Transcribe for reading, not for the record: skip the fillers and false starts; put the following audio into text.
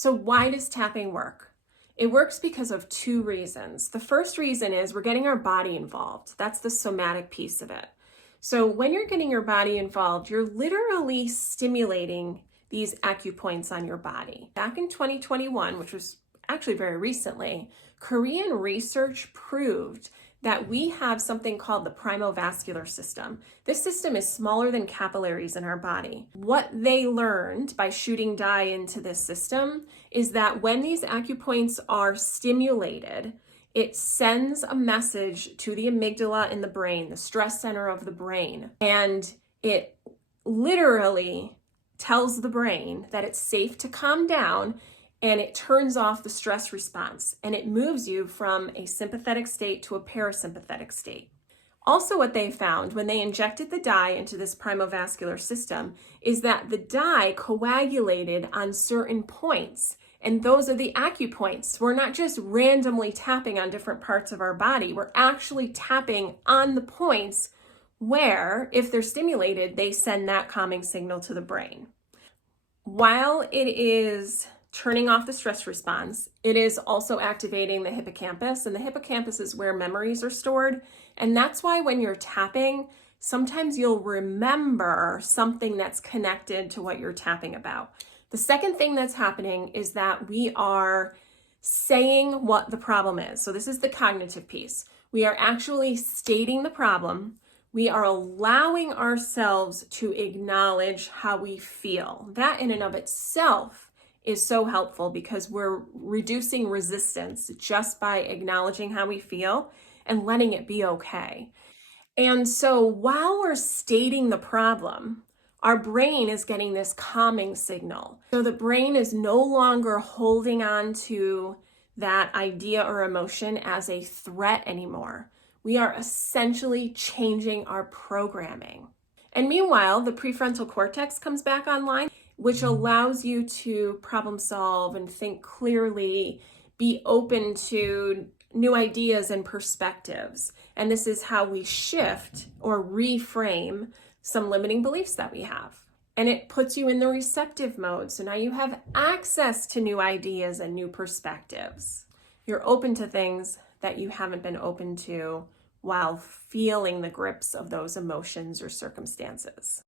So why does tapping work? It works because of two reasons. The first reason is we're getting our body involved. That's the somatic piece of it. So when you're getting your body involved, you're literally stimulating these acupoints on your body. Back in 2021, which was actually very recently, Korean research proved that we have something called the primovascular system. This system is smaller than capillaries in our body. What they learned by shooting dye into this system is that when these acupoints are stimulated, it sends a message to the amygdala in the brain, the stress center of the brain, and it literally tells the brain that it's safe to calm down, and it turns off the stress response, and it moves you from a sympathetic state to a parasympathetic state. Also, what they found when they injected the dye into this primovascular system is that the dye coagulated on certain points, and those are the acupoints. We're not just randomly tapping on different parts of our body, we're actually tapping on the points where, if they're stimulated, they send that calming signal to the brain. While it is turning off the stress response, it is also activating the hippocampus, and the hippocampus is where memories are stored. And that's why when you're tapping, sometimes you'll remember something that's connected to what you're tapping about. The second thing that's happening is that we are saying what the problem is. So this is the cognitive piece. We are actually stating the problem. We are allowing ourselves to acknowledge how we feel. That in and of itself is so helpful because we're reducing resistance just by acknowledging how we feel and letting it be okay. And so while we're stating the problem, our brain is getting this calming signal. So the brain is no longer holding on to that idea or emotion as a threat anymore. We are essentially changing our programming. And meanwhile, the prefrontal cortex comes back online, which allows you to problem solve and think clearly, be open to new ideas and perspectives. And this is how we shift or reframe some limiting beliefs that we have. And it puts you in the receptive mode. So now you have access to new ideas and new perspectives. You're open to things that you haven't been open to while feeling the grips of those emotions or circumstances.